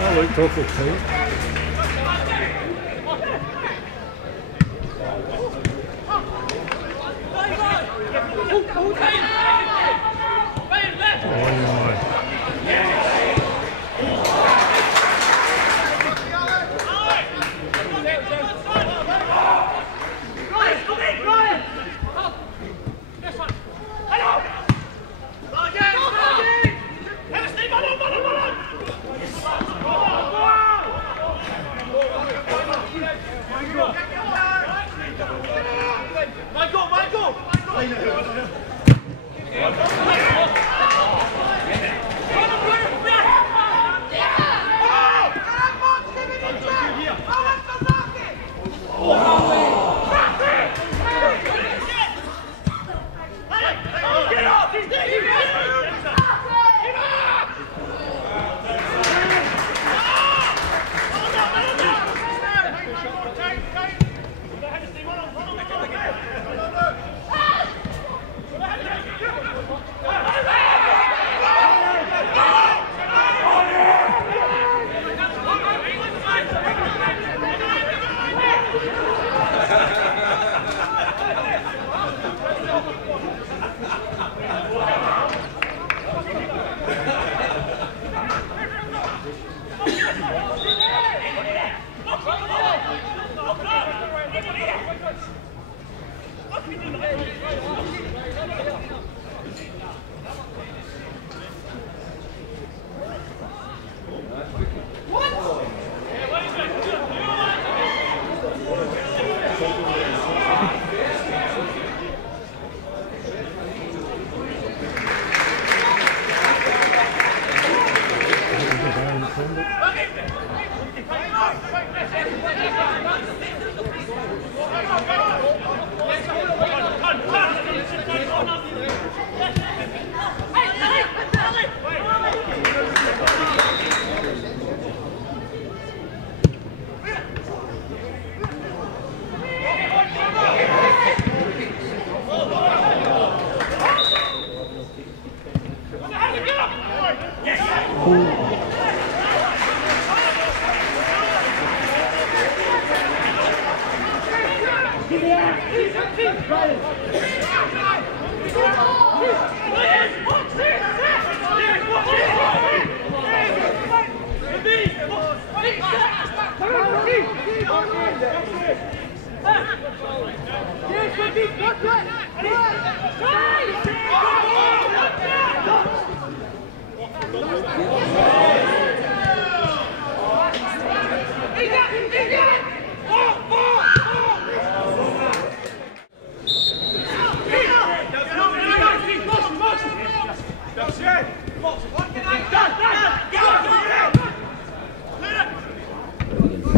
That looked awful tight.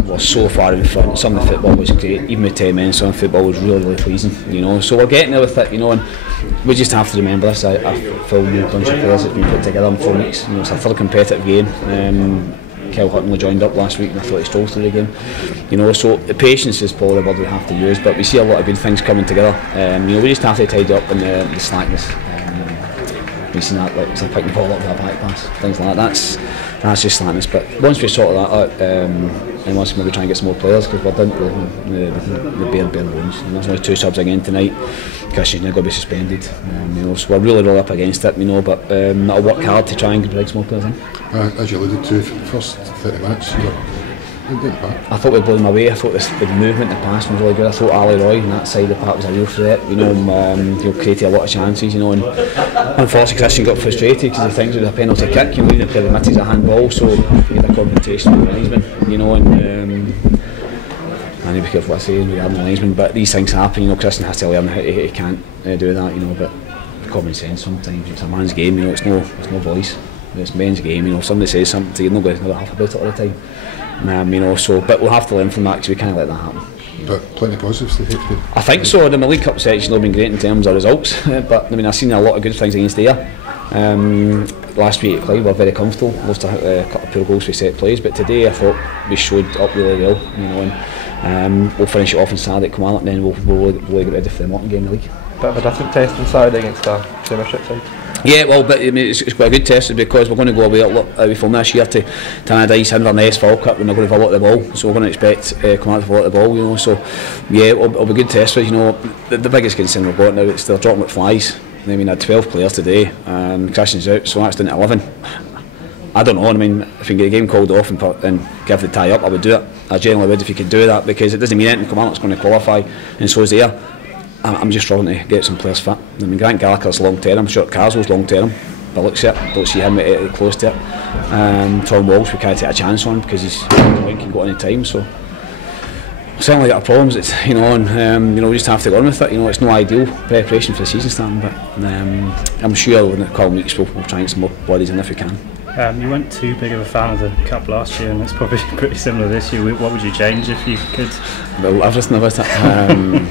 We're so far in front. Some of the football was great, even with 10 men. Some of the football was really pleasing, you know. So we're getting there with it, you know, and we just have to remember this. A full new bunch of players that's been put together in 4 weeks. You know, it's a full competitive game. Kel Huttonley joined up last week and I thought he strolled through the game. You know, so the patience is probably the word we have to use, but we see a lot of good things coming together. You know, we just have to tidy up on the slackness. We've seen that, like, picking the ball up with a back pass, things like that. That's just slackness. But once we sort that out, and once maybe try and get some more players, because we're down to the bare bones. And there's only 2 subs again tonight. Christian's going to be suspended. You know, so we're really up against it. You know, but I'll work hard to try and bring some more players in. As you alluded to, for the first 30 minutes, you're doing it back. I thought we blew them away. I thought the movement, the pass was really good. I thought Ali Roy on that side of the park was a real threat. You know, created a lot of chances. You know, and unfortunately Christian got frustrated because he thinks it was a penalty kick. You know, the player admitted a handball, so he had a confrontation with the linesman. You know, and I need to be careful what I say regarding the linesman. But these things happen. You know, Christian has to learn he can't do that. You know, but common sense sometimes. It's a man's game. You know, it's no boys. It's men's game. You know, if somebody says something to you, you're not going to huff about it all the time. You know, so but we'll have to learn from that because we can't let that happen. But plenty of positives to take. I think so. The League Cup section have been great in terms of results, but I mean I've seen a lot of good things against there. last week at Clyde we were very comfortable, lost a couple of poor goals for set plays, but today I thought we showed up really well, you know, and we'll finish it off on Saturday at Kilmarnock, and then we'll get ready for the Morton game in the league. Bit of a different test on Saturday against a Premiership side. Yeah, well, but I mean, it's quite a good test because we're going to go away from this year to Tannadice, Inverness, Falkirk, and they're going to have a lot of the ball, so we're going to expect Kilmarnock to have a lot of the ball, you know. So yeah, it'll be a good test for us, you know. The biggest concern we've got now is they're dropping like flies. I mean, I had 12 players today, and Christian's out, so that's down to 11. I don't know. I mean, if you can get a game called off and give the tie up, I would do it. I generally would if you could do that, because it doesn't mean anything. Kilmarnock's going to qualify, and so is there. I'm just struggling to get some players fit. I mean, Grant Gallagher's long term, I'm sure Carswell's long term, but looks at it, don't see him close to it. Tom Walsh, we can't take a chance on because he's can go any time. So certainly got our problems. It's, you know, and you know, we just have to go on with it. You know, it's no ideal preparation for the season starting, but I'm sure in a couple of weeks we'll try and get some more bodies in if we can. You weren't too big of a fan of the Cup last year, and it's probably pretty similar this year. What would you change if you could? Well, everything about it.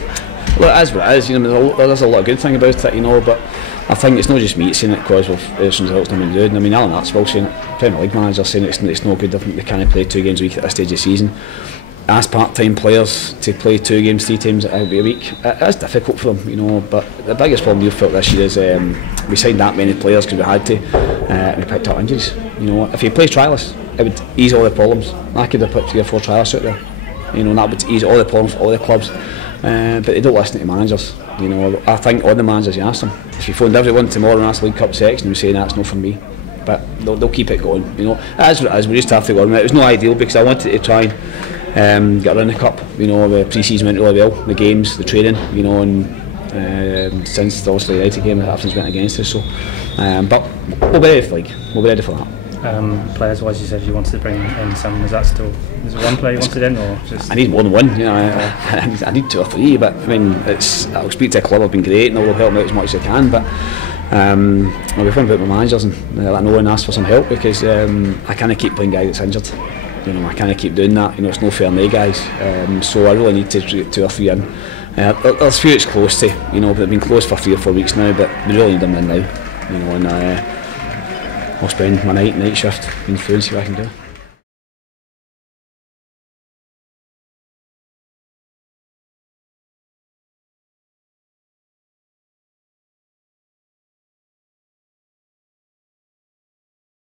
Well, it is what it is, you know. There's a lot of good thing about it, you know, but I think it's not just me saying it because of some results not been good. I mean, Alan Archibald saying it, Premier League manager saying it's no good. I think they can't play 2 games a week at this stage of the season. Ask part-time players to play 2 games 3 times a week. It is difficult for them, you know. But the biggest problem we've felt this year is we signed that many players because we had to, and we picked up injuries. You know, if he plays trialists, it would ease all the problems. I could have put 3 or 4 trialists out there, you know, and that would ease all the problems for all the clubs. But they don't listen to managers. You know, I think all the managers, you ask them, if you phoned everyone tomorrow and asked the League Cup section, and saying that's not for me, but they'll keep it going. You know, as it is, we just have to go on. It was no ideal because I wanted to try and get around the cup. You know, the pre-season went really well, the games, the training. You know, and since obviously the United game, the absence went against us. So, but we'll be ready for the league. We'll be ready for that. Players wise, you said you wanted to bring in some. Is it one player you wanted in, or just? I need more than one. You know, I need 2 or 3. But I mean, I'll speak to a club. I've been great, and I'll help them out as much as I can. But I'll be thinking about my managers and let no one ask for some help, because I can't keep playing guys that's injured. You know, I can't keep doing that. You know, it's no fair on the guys. So I really need to get 2 or 3 in. There's a few it's close to. You know, they've been close for 3 or 4 weeks now, but we really need them in now. You know, and I'll spend my night shift in food and see what I can do.